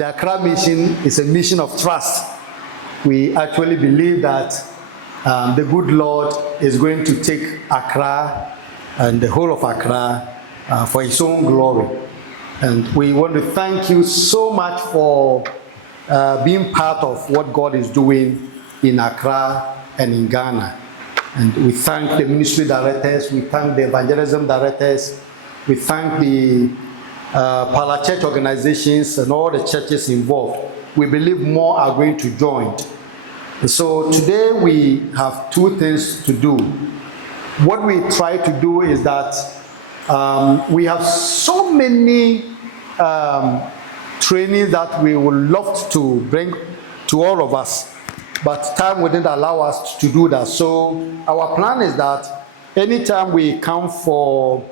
And the Accra mission is a mission of trust. We actually believe that the good Lord is going to take Accra and the whole of Accra for His own glory. And we want to thank you so much for being part of what God is doing in Accra and in Ghana. And we thank the ministry directors, we thank the evangelism directors, we thank the parachurch organizations and all the churches involved. We believe more are going to join. So today we have two things to do. What we try to do is that we have so many trainings that we would love to bring to all of us, but time wouldn't allow us to do that. So our plan is that anytime we come for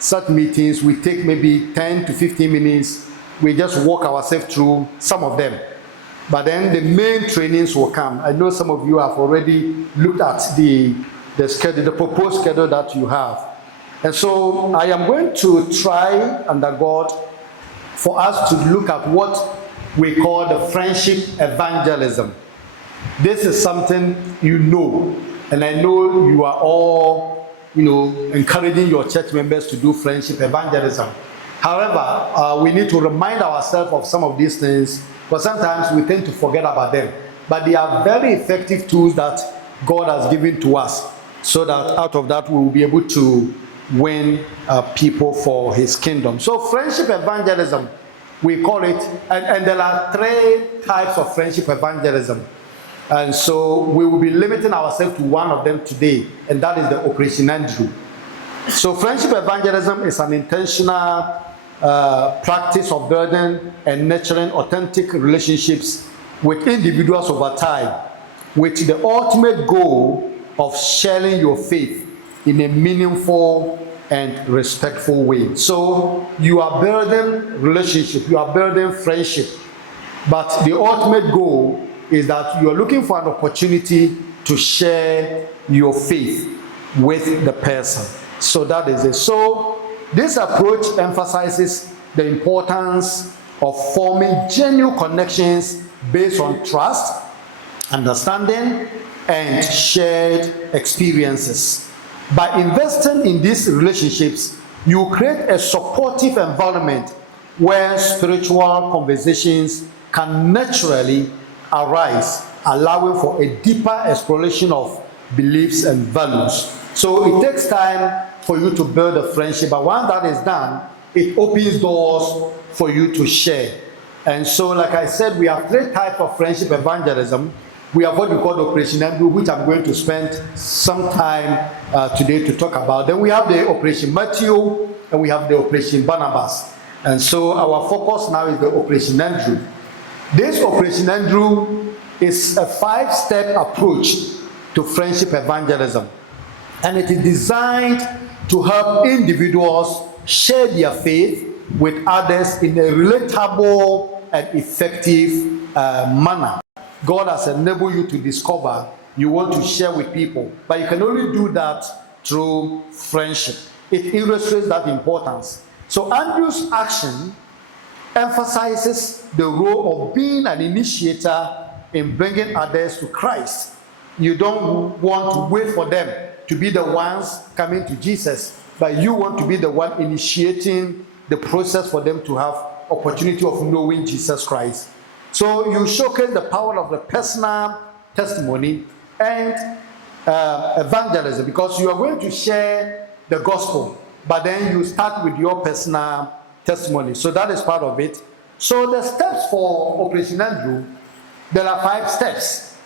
such meetings, we take maybe 10 to 15 minutes. We just walk ourselves through some of them. But then the main trainings will come. I know some of you have already looked at the schedule, the proposed schedule that you have. And so I am going to try, under God, for us to look at what we call the friendship evangelism. This is something you know, and I know you are all, encouraging your church members to do friendship evangelism. However, we need to remind ourselves of some of these things, because sometimes we tend to forget about them. But they are very effective tools that God has given to us, so that out of that we will be able to win people for His kingdom. So friendship evangelism, we call it, and there are three types of friendship evangelism. And so we will be limiting ourselves to one of them today, and that is the Operation Andrew. So friendship evangelism is an intentional practice of building and nurturing authentic relationships with individuals over time, with the ultimate goal of sharing your faith in a meaningful and respectful way. So you are building relationship, you are building friendship, but the ultimate goal is that you are looking for an opportunity to share your faith with the person. So that is it. So this approach emphasizes the importance of forming genuine connections based on trust, understanding, and shared experiences. By investing in these relationships, you create a supportive environment where spiritual conversations can naturally arise, allowing for a deeper exploration of beliefs and values. So it takes time for you to build a friendship, but once that is done, it opens doors for you to share. And so, like I said, we have three types of friendship evangelism. We have what we call the Operation Andrew, which I'm going to spend some time today to talk about. Then we have the Operation Matthew, and we have the Operation Barnabas. And so our focus now is the Operation Andrew. This Operation Andrew is a 5-step approach to friendship evangelism. And it is designed to help individuals share their faith with others in a relatable and effective manner. God has enabled you to discover you want to share with people, but you can only do that through friendship. It illustrates that importance. So Andrew's action emphasizes the role of being an initiator in bringing others to Christ. You don't want to wait for them to be the ones coming to Jesus, but you want to be the one initiating the process for them to have opportunity of knowing Jesus Christ. So you showcase the power of the personal testimony and evangelism, because you are going to share the gospel, but then you start with your personal testimony. So that is part of it. So the steps for Operation Andrew, there are 5 steps.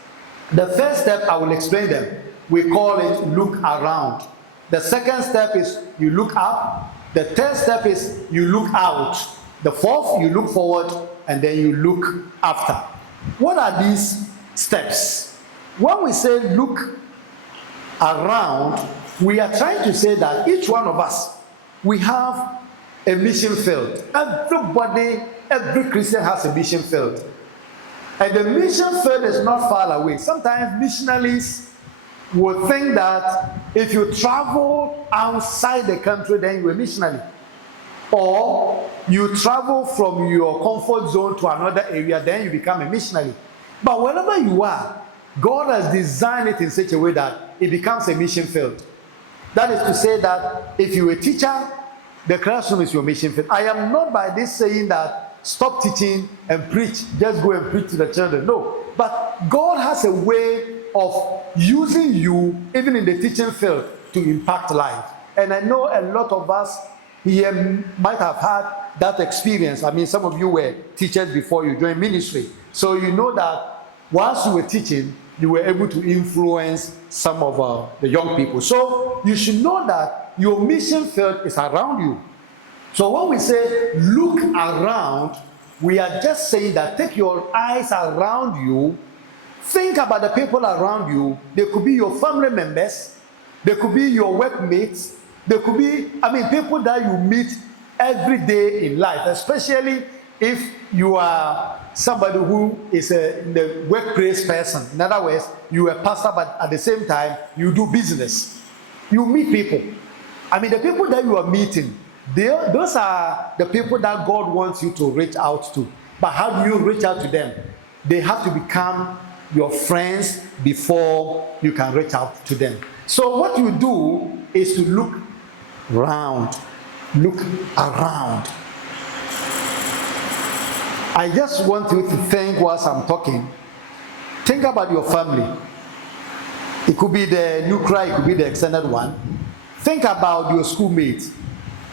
The first step, I will explain them. We call it look around. The second step is you look up. The third step is you look out. The fourth, you look forward, and then you look after. What are these steps? When we say look around, we are trying to say that each one of us, we have a mission field. Everybody, every Christian has a mission field. And the mission field is not far away. Sometimes missionaries will think that if you travel outside the country, then you're a missionary. or you travel from your comfort zone to another area, then you become a missionary. But wherever you are, God has designed it in such a way that it becomes a mission field. That is to say that if you're a teacher, the classroom is your mission field. I am not by this saying that stop teaching and preach, just go and preach to the children. No, but God has a way of using you even in the teaching field to impact life. And I know a lot of us here might have had that experience. I mean, some of you were teachers before you joined ministry. So you know that whilst you were teaching, you were able to influence some of the young people. So you should know that your mission field is around you. So when we say look around, we are just saying that take your eyes around you, think about the people around you. They could be your family members, they could be your workmates, they could be, people that you meet every day in life, especially if you are somebody who is in the workplace person. In other words, you are a pastor, but at the same time, you do business. You meet people. The people that you are meeting, those are the people that God wants you to reach out to. But how do you reach out to them? They have to become your friends before you can reach out to them. So what you do is to look around. Look around. I just want you to think whilst I'm talking. Think about your family. It could be the nuclear, it could be the extended one. Think about your schoolmates.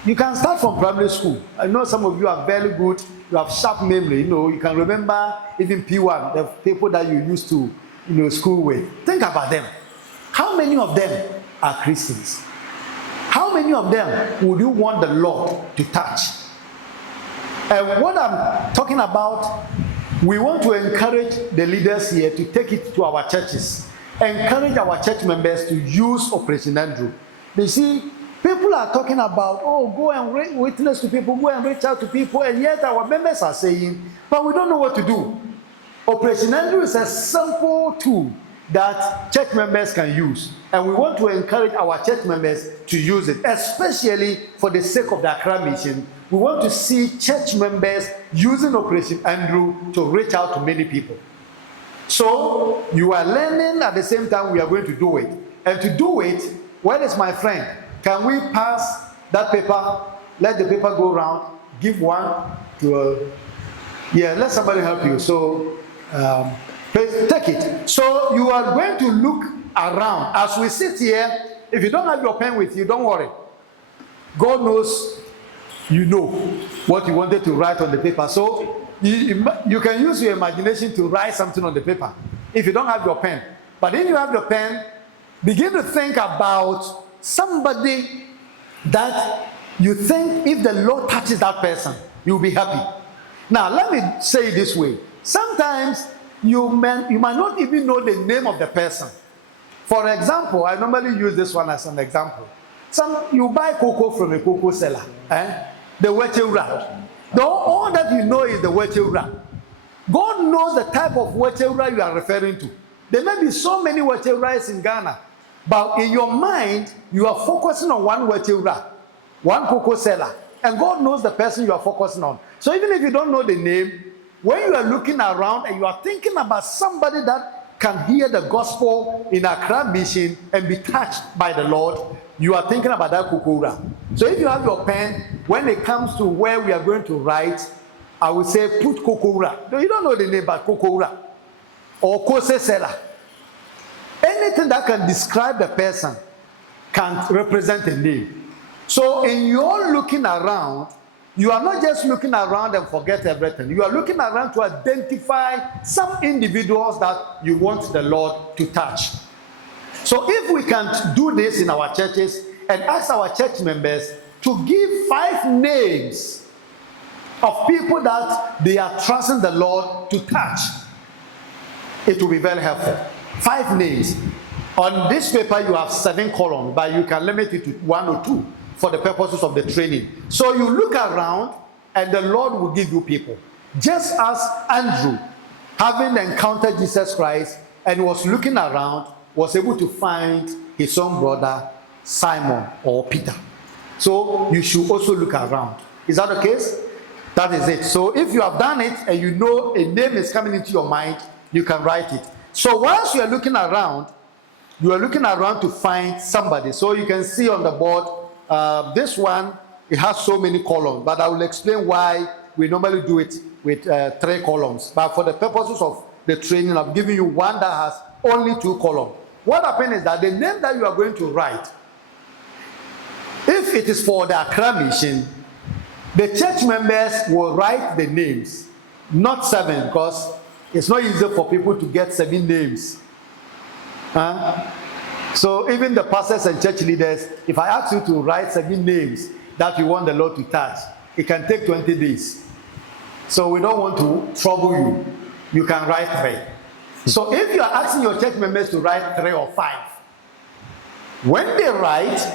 You can start from primary school. I know some of you are very good, you have sharp memory. You can remember even P1, the people that you used to school with. Think about them. How many of them are Christians? How many of them would you want the Lord to touch? And what I'm talking about, we want to encourage the leaders here to take it to our churches. Encourage our church members to use Operation Andrew. You see, people are talking about, go and witness to people, go and reach out to people, and yet our members are saying, but we don't know what to do. Operation Andrew is a simple tool that church members can use. And we want to encourage our church members to use it, especially for the sake of the Accra mission. We want to see church members using Operation Andrew to reach out to many people. So you are learning at the same time we are going to do it. And to do it, where is my friend? Can we pass that paper? Let the paper go around. Give one to let somebody help you. So please take it. So you are going to look around. As we sit here, if you don't have your pen with you, don't worry. God knows you know what you wanted to write on the paper. So you can use your imagination to write something on the paper if you don't have your pen. But if you have your pen, begin to think about somebody that you think if the Lord touches that person, you'll be happy. Now, let me say it this way. Sometimes you might not even know the name of the person. For example, I normally use this one as an example. You buy cocoa from a cocoa seller, the wetewura. All that you know is the wetewura. God knows the type of wetewura you are referring to. There may be so many wetewuras in Ghana, but in your mind, you are focusing on one wetewura, one cocoa seller, and God knows the person you are focusing on. So even if you don't know the name, when you are looking around and you are thinking about somebody that can hear the gospel in Accra mission and be touched by the Lord, you are thinking about that kokora. So if you have your pen, when it comes to where we are going to write, I would say put kokora. You don't know the name, but kokora or kose seller. Anything that can describe the person can represent a name. So in your looking around, you are not just looking around and forget everything. You are looking around to identify some individuals that you want the Lord to touch. So if we can do this in our churches and ask our church members to give 5 names of people that they are trusting the Lord to touch, it will be very helpful. 5 names. On this paper you have 7 columns, but you can limit it to 1 or 2 for the purposes of the training. So you look around and the Lord will give you people. Just as Andrew, having encountered Jesus Christ and was looking around, was able to find his own brother Simon or Peter. So you should also look around. Is that the case? That is it. So if you have done it and you know a name is coming into your mind, you can write it. So once you are looking around to find somebody. So you can see on the board, this one, it has so many columns, but I will explain why we normally do it with 3 columns. But for the purposes of the training, I'm giving you one that has only 2 columns. What happens is that the name that you are going to write, if it is for the Accra mission, the church members will write the names, not 7, because it's not easy for people to get 7 names. So even the pastors and church leaders, if I ask you to write 7 names that you want the Lord to touch, it can take 20 days. So we don't want to trouble you. You can write 3. So if you are asking your church members to write 3 or 5, when they write,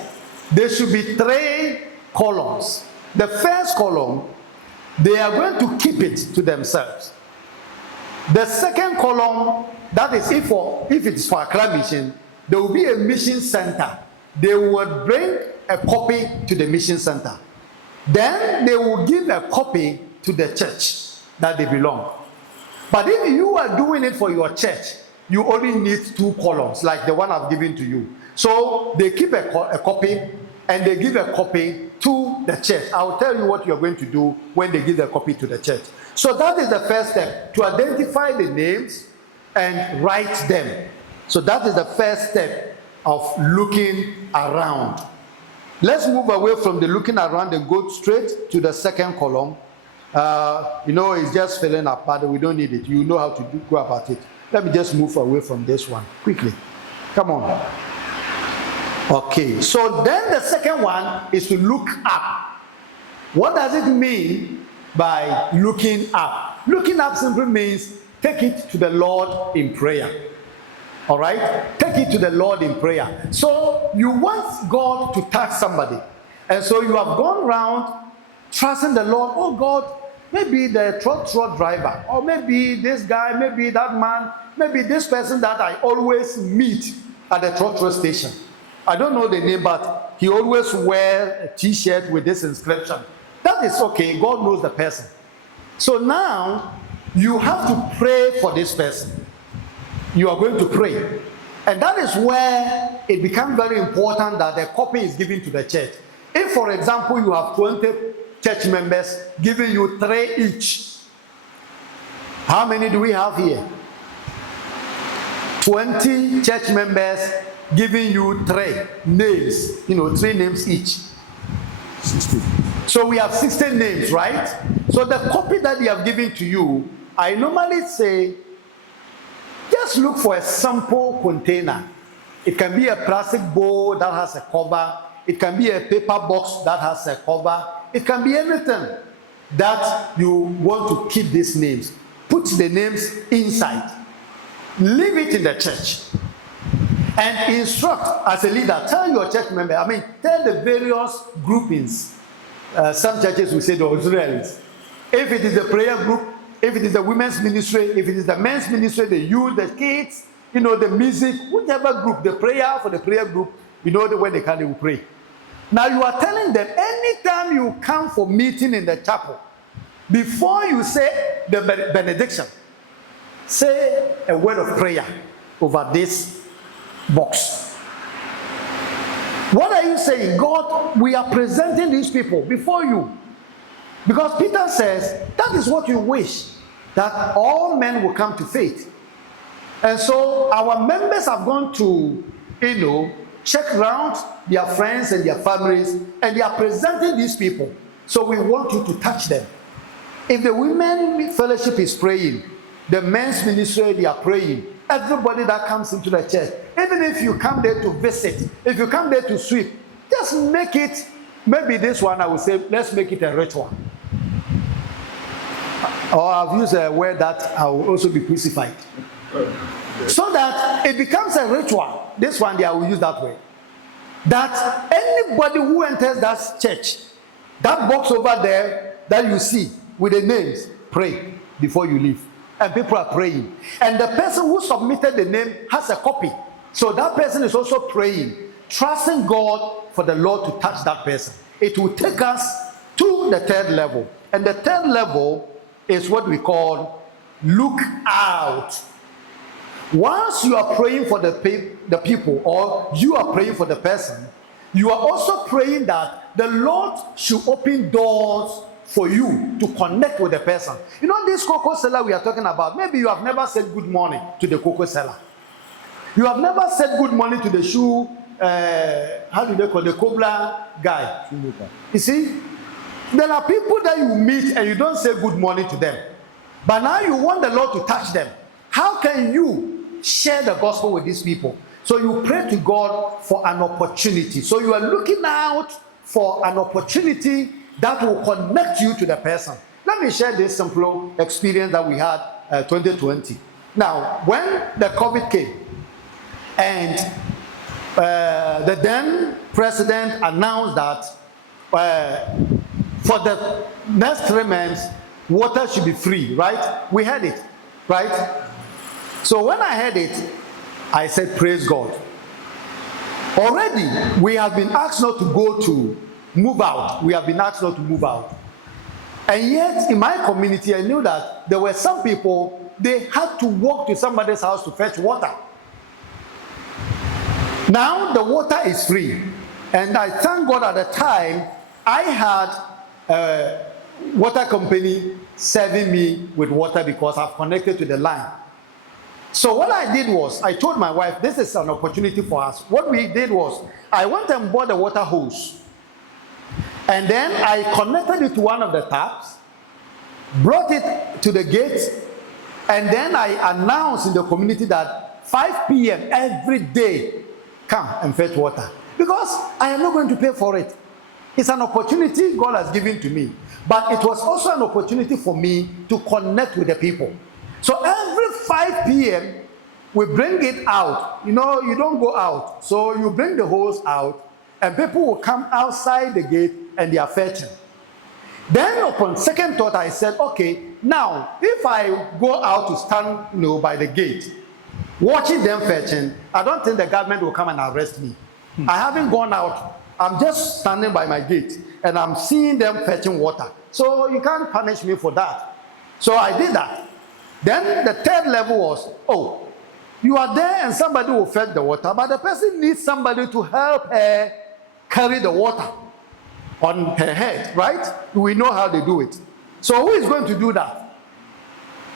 there should be 3 columns. The first column, they are going to keep it to themselves. The second column, that is if it is for Accra mission, there will be a mission center. They will bring a copy to the mission center. Then they will give a copy to the church that they belong. But if you are doing it for your church, you only need 2 columns, like the one I've given to you. So they keep a copy, and they give a copy to the church. I will tell you what you are going to do when they give the copy to the church. So that is the first step, to identify the names and write them. So that is the first step of looking around. Let's move away from the looking around and go straight to the second column. It's just filling up, but we don't need it. You know how to go about it. Let me just move away from this one quickly. Come on. Okay, so then the second one is to look up. What does it mean by looking up? Looking up simply means take it to the Lord in prayer. All right? Take it to the Lord in prayer. So you want God to touch somebody. And so you have gone around trusting the Lord. Oh God, maybe the truck driver, or maybe this guy, maybe that man, maybe this person that I always meet at the truck station. I don't know the name, but he always wears a t-shirt with this inscription. That is okay. God knows the person. So now you have to pray for this person. You are going to pray. And that is where it becomes very important that the copy is given to the church. If, for example, you have 20 church members giving you 3 each, how many do we have here? 20 church members giving you 3 names, 3 names each. 16. So we have 16 names, right? So the copy that they have given to you, I normally say, just look for a sample container. It can be a plastic bowl that has a cover. It can be a paper box that has a cover. It can be anything that you want to keep these names. Put the names inside. Leave it in the church. And instruct as a leader. Tell your church member, tell the various groupings. Some churches will say the auxiliaries. If it is a prayer group, if it is the women's ministry, if it is the men's ministry, the youth, the kids, the music, whichever group, the prayer for the prayer group, when they will pray. Now you are telling them, anytime you come for meeting in the chapel, before you say the benediction, say a word of prayer over this box. What are you saying? God, we are presenting these people before you. Because Peter says, that is what you wish, that all men will come to faith. And so our members have gone to, check around their friends and their families, and they are presenting these people. So we want you to touch them. If the women fellowship is praying, the men's ministry, they are praying. Everybody that comes into the church, even if you come there to visit, if you come there to sweep, just make it, maybe this one I would say, let's make it a ritual. Or I've used a word that I will also be crucified. So that it becomes a ritual. This one, I will use that word. That anybody who enters that church, that box over there that you see with the names, pray before you leave. And people are praying. And the person who submitted the name has a copy. So that person is also praying, trusting God for the Lord to touch that person. It will take us to the third level. And the third level is what we call look out. Once you are praying for the people, or you are praying for the person, you are also praying that the Lord should open doors for you to connect with the person. You know, this cocoa seller we are talking about, maybe you have never said good morning to the cocoa seller. You have never said good morning to the shoe, how do they call the cobbler guy? You see, there are people that you meet and you don't say good morning to them. But now you want the Lord to touch them. How can you share the gospel with these people? So you pray to God for an opportunity. So you are looking out for an opportunity that will connect you to the person. Let me share this simple experience that we had 2020. Now, when the COVID came and the then president announced that for the next 3 months, water should be free, right? We heard it, right? So when I heard it, I said, praise God. Already, we have been asked not to move out. We have been asked not to move out. And yet, in my community, I knew that there were some people, they had to walk to somebody's house to fetch water. Now, the water is free. And I thank God at the time, I had a water company serving me with water because I've connected to the line. So what I did was, I told my wife, this is an opportunity for us. What we did was, I went and bought a water hose. And then I connected it to one of the taps, brought it to the gate, and then I announced in the community that 5 p.m. every day, come and fetch water. Because I am not going to pay for it. It's an opportunity God has given to me. But it was also an opportunity for me to connect with the people. So every 5 p.m., we bring it out. You know, you don't go out. So you bring the hose out, and people will come outside the gate and they are fetching. Then upon second thought, I said, okay, now, if I go out to stand, by the gate, watching them fetching, I don't think the government will come and arrest me. I haven't gone out. I'm just standing by my gate, and I'm seeing them fetching water. So you can't punish me for that. So I did that. Then the third level was, you are there and somebody will fetch the water, but the person needs somebody to help her carry the water on her head, right? We know how they do it. So who is going to do that?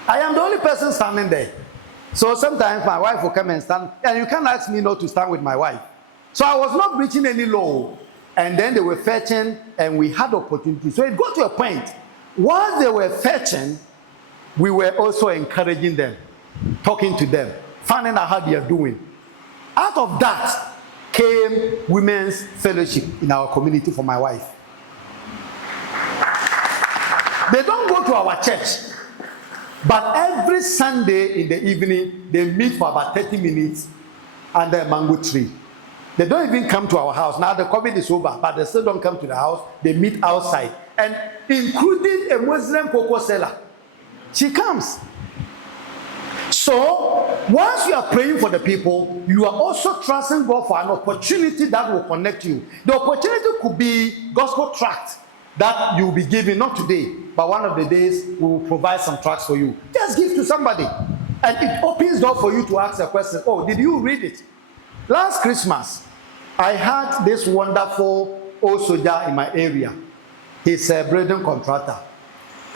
I am the only person standing there. So sometimes my wife will come and stand, and you can't ask me not to stand with my wife. So I was not reaching any low, and then they were fetching, and we had opportunity. So it got to a point, while they were fetching, we were also encouraging them, talking to them, finding out how they are doing. Out of that came women's fellowship in our community for my wife. They don't go to our church, but every Sunday in the evening, they meet for about 30 minutes under a mango tree. They don't even come to our house. Now the COVID is over, but they still don't come to the house. They meet outside, and including a Muslim cocoa seller. She comes. So, once you are praying for the people, you are also trusting God for an opportunity that will connect you. The opportunity could be gospel tract that you will be giving, not today, but one of the days we will provide some tracts for you. Just give to somebody. And it opens door for you to ask a question. Did you read it? Last Christmas, I had this wonderful old soldier in my area. He's a building contractor.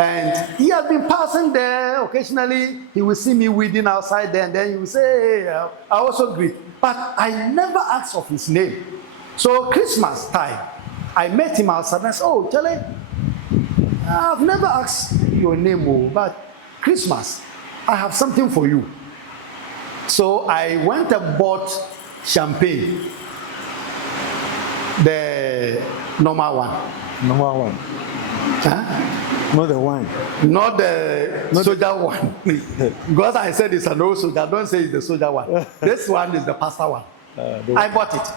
And he has been passing there. Occasionally, he will see me weeding outside there, and then he will say, hey, I also greet. But I never asked of his name. So Christmas time, I met him outside, and I said, Charlie, I've never asked your name, but Christmas, I have something for you. So I went and bought champagne, the normal one. Normal one. Huh? Not the wine. Not the soldier one. Because I said it's an old soldier. Don't say it's the soldier one. This one is the pastor one. I bought it.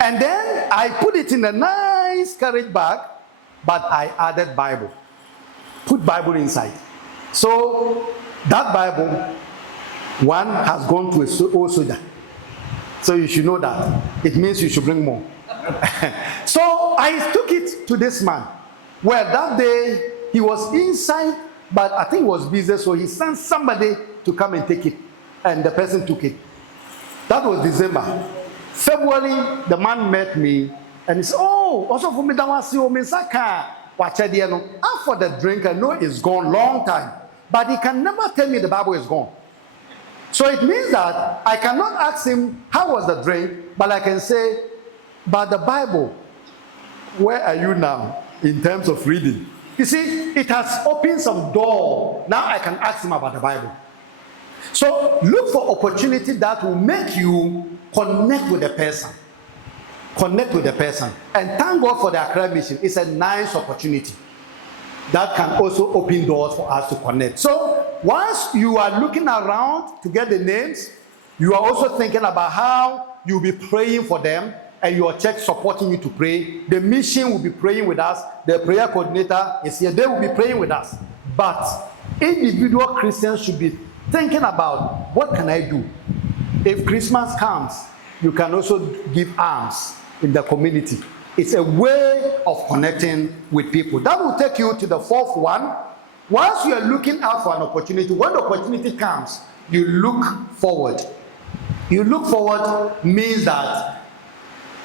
And then I put it in a nice carriage bag, but I added Bible. Put Bible inside. So that Bible, one has gone to a old soldier. So you should know that. It means you should bring more. So I took it to this man. Well, that day he was inside, but I think he was busy, so he sent somebody to come and take it, and the person took it. That was December. February, the man met me and he said, "Oh, also for me, that was your misaka. Ask for the drink. I know it's gone long time, but he can never tell me the Bible is gone. So it means that I cannot ask him how was the drink, but I can say, but the Bible, where are you now in terms of reading? You see, it has opened some door. Now I can ask him about the Bible. So look for opportunity that will make you connect with the person. Connect with the person. And thank God for the Accra mission. It's a nice opportunity that can also open doors for us to connect. So once you are looking around to get the names, you are also thinking about how you'll be praying for them, and your church supporting you to pray. The mission will be praying with us. The prayer coordinator is here. They will be praying with us. But individual Christians should be thinking about, what can I do? If Christmas comes, you can also give alms in the community. It's a way of connecting with people. That will take you to the fourth one. Once you are looking out for an opportunity, when the opportunity comes, you look forward. You look forward means that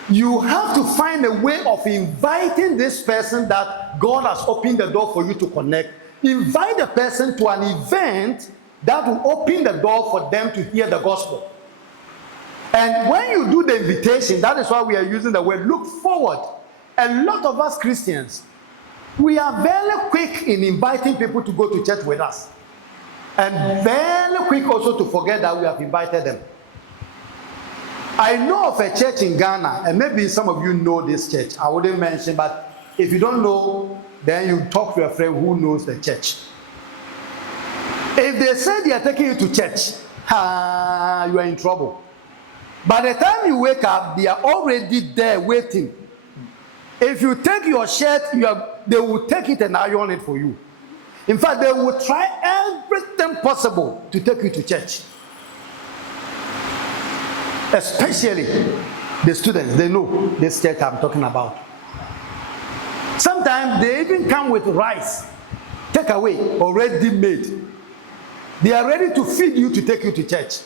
you have to find a way of inviting this person that God has opened the door for you to connect. Invite the person to an event that will open the door for them to hear the gospel. And when you do the invitation, that is why we are using the word look forward. A lot of us Christians, we are very quick in inviting people to go to church with us. And very quick also to forget that we have invited them. I know of a church in Ghana, and maybe some of you know this church. I wouldn't mention, but if you don't know, then you talk to a friend who knows the church. If they say they are taking you to church, you are in trouble. By the time you wake up, they are already there waiting. If you take your shirt, they will take it and iron it for you. In fact, they will try everything possible to take you to church. Especially the students, they know this church I'm talking about. Sometimes they even come with rice, take away, already made. They are ready to feed you to take you to church.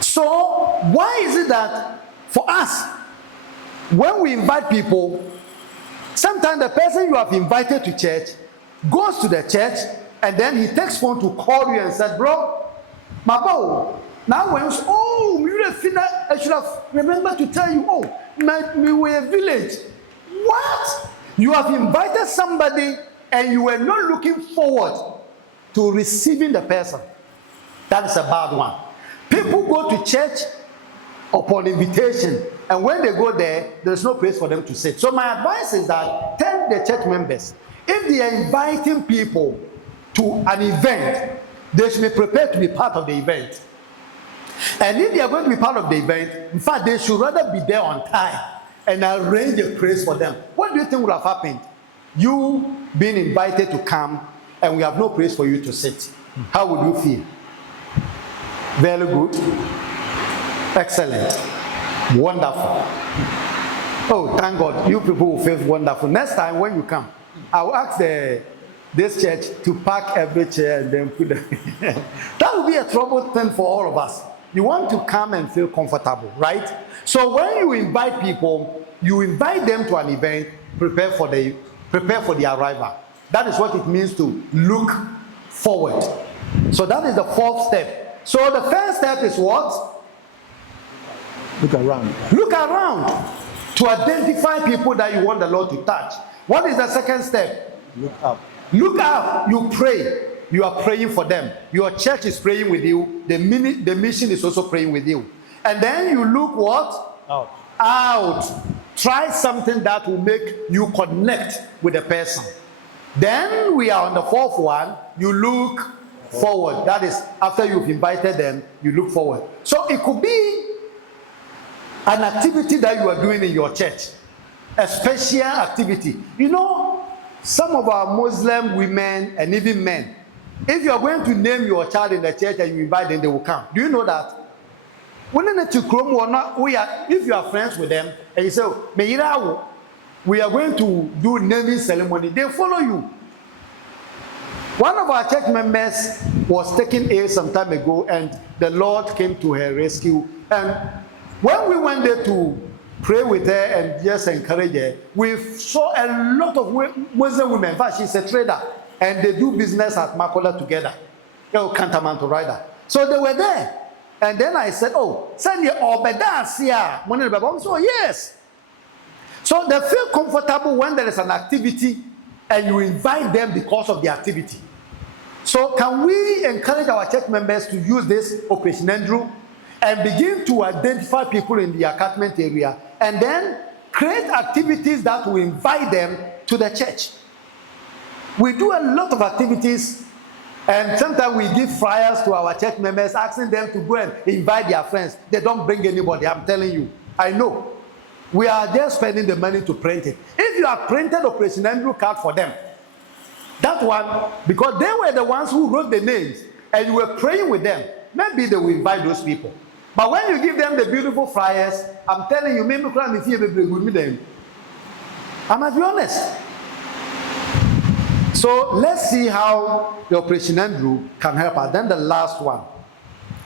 So why is it that for us, when we invite people, sometimes the person you have invited to church goes to the church and then he takes phone to call you and said, "Bro, my boy, now when I should have remembered to tell you, we were a village." What? You have invited somebody and you were not looking forward to receiving the person. That is a bad one. People go to church upon invitation, and when they go there, there's no place for them to sit. So my advice is that tell the church members, if they are inviting people to an event, they should be prepared to be part of the event. And if they are going to be part of the event, in fact, they should rather be there on time and arrange a place for them. What do you think would have happened? You being invited to come and we have no place for you to sit. How would you feel? Very good. Excellent. Wonderful. Oh, thank God. You people will feel wonderful. Next time when you come, I'll ask this church to pack every chair and then put them. That will be a trouble thing for all of us. You want to come and feel comfortable, right? So when you invite people, you invite them to an event, prepare for the arrival. That is what it means to look forward. So that is the fourth step. So the first step is what? Look around. Look around to identify people that you want the Lord to touch. What is the second step? Look up. Look up. You pray. You are praying for them. Your church is praying with you. The mission is also praying with you. And then you look what? Out. Try something that will make you connect with the person. Then we are on the fourth one. You look forward. That is, after you've invited them, you look forward. So it could be an activity that you are doing in your church. A special activity. You know, some of our Muslim women and even men, if you are going to name your child in the church and you invite them, they will come. Do you know that? If you are friends with them and you say, we are going to do naming ceremony, they follow you. One of our church members was taken ill some time ago, and the Lord came to her rescue. And when we went there to pray with her and just encourage her, we saw a lot of Muslim women. In fact, she's a trader, and they do business at Makola together. Kantamanto rider. So they were there. And then I said, oh, send your obedience here. So yes. So they feel comfortable when there is an activity and you invite them because of the activity. So can we encourage our church members to use this Operation Andrew and begin to identify people in the catchment area and then create activities that will invite them to the church? We do a lot of activities, and sometimes we give flyers to our church members asking them to go and invite their friends. They don't bring anybody, I'm telling you. I know. We are just spending the money to print it. If you have printed Operation Andrew card for them, that one, because they were the ones who wrote the names and you were praying with them, maybe they will invite those people. But when you give them the beautiful flyers, I'm telling you, maybe if you with me them. I must be honest. So let's see how the Operation Andrew can help us. Then the last one.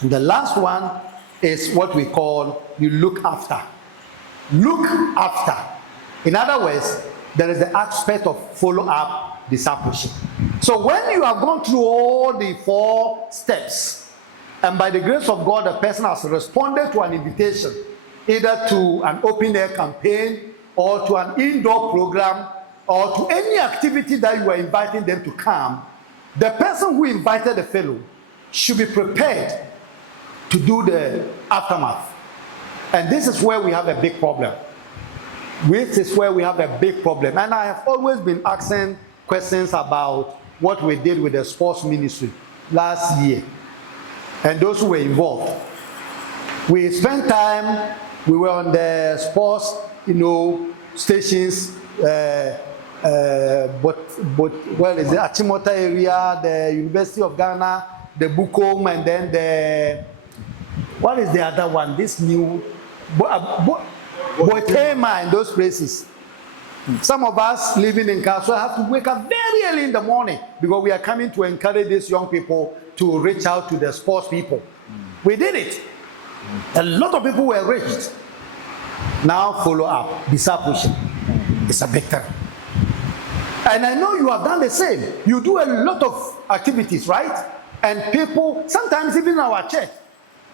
And the last one is what we call you look after. Look after. In other words, there is the aspect of follow-up discipleship. So when you have gone through all the 4 steps, and by the grace of God, the person has responded to an invitation, either to an open-air campaign, or to an indoor program, or to any activity that you are inviting them to come, the person who invited the fellow should be prepared to do the aftermath. And this is where we have a big problem. This is where we have a big problem. And I have always been asking questions about what we did with the sports ministry last year and those who were involved. We spent time, we were on the sports, stations, but well, is the Achimota area, the University of Ghana, the Bukom, and then the, what is the other one? This new, Boitema and those places. Some of us living in Castle have to wake up very early in the morning because we are coming to encourage these young people to reach out to the sports people. We did it. A lot of people were reached. Now follow up, discipleship. It's a big thing. And I know you have done the same. You do a lot of activities, right? And people, sometimes even in our church,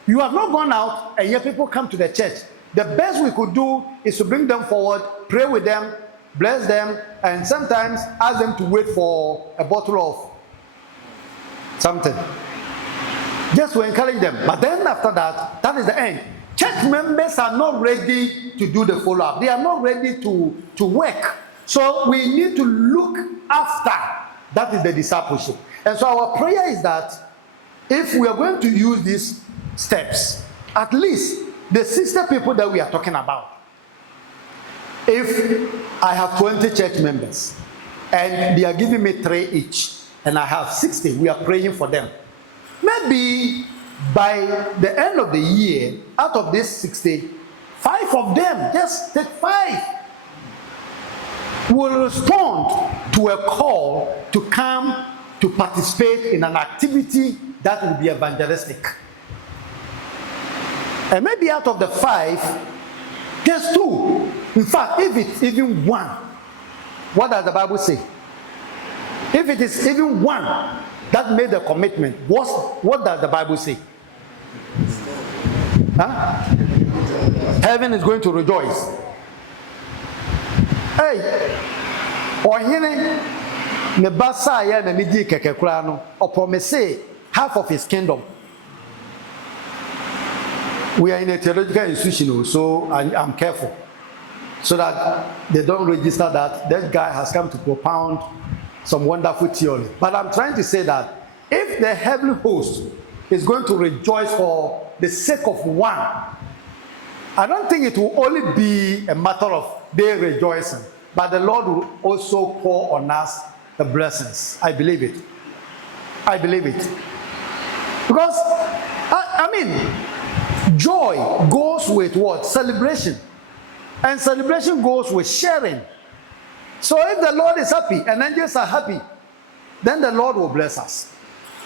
you have not gone out and yet people come to the church. The best we could do is to bring them forward, pray with them, bless them, and sometimes ask them to wait for a bottle of something. Just to encourage them. But then after that, that is the end. Church members are not ready to do the follow-up. They are not ready to work. So we need to look after. That is the discipleship. And so our prayer is that if we are going to use these steps, at least the 60 people that we are talking about, if I have 20 church members and they are giving me 3 each and I have 60, we are praying for them. Maybe by the end of the year, out of these 60, 5 of them, just take 5, will respond to a call to come to participate in an activity that will be evangelistic. And maybe out of the 5, there's 2. In fact, if it's even 1, what does the Bible say? If it is even 1 that made a commitment, what does the Bible say? Huh? Heaven is going to rejoice. Hey, Ohene ne basa ya na nidi keke kura no, or promise half of his kingdom. We are in a theological institution, so I'm careful, so that they don't register that guy has come to propound some wonderful theory. But I'm trying to say that if the heavenly host is going to rejoice for the sake of 1, I don't think it will only be a matter of they rejoicing, but the Lord will also pour on us the blessings. I believe it. I believe it. Because, I mean, joy goes with what? Celebration. And celebration goes with sharing. So if the Lord is happy and angels are happy, then the Lord will bless us.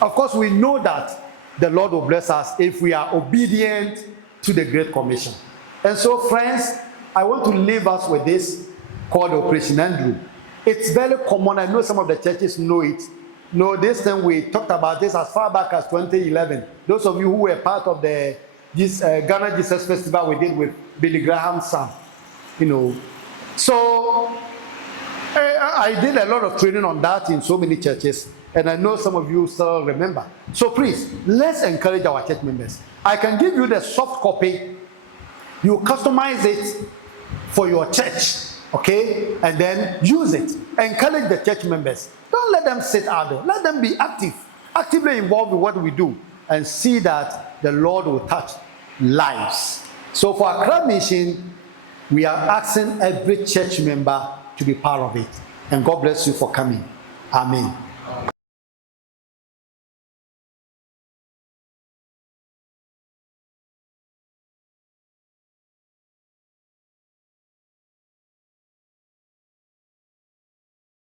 Of course, we know that the Lord will bless us if we are obedient to the Great Commission. And so, friends, I want to leave us with this called Operation Andrew. It's very common. I know some of the churches know it. No, this thing we talked about this as far back as 2011. Those of you who were part of this Ghana Jesus Festival we did with Billy Graham's son, So I did a lot of training on that in so many churches, and I know some of you still remember. So please, let's encourage our church members. I can give you the soft copy. You customize it for your church, okay? And then use it. Encourage the church members. Don't let them sit idle. Let them be actively involved in what we do, and see that the Lord will touch lives. So for Accra Mission, we are asking every church member to be part of it. And God bless you for coming. Amen.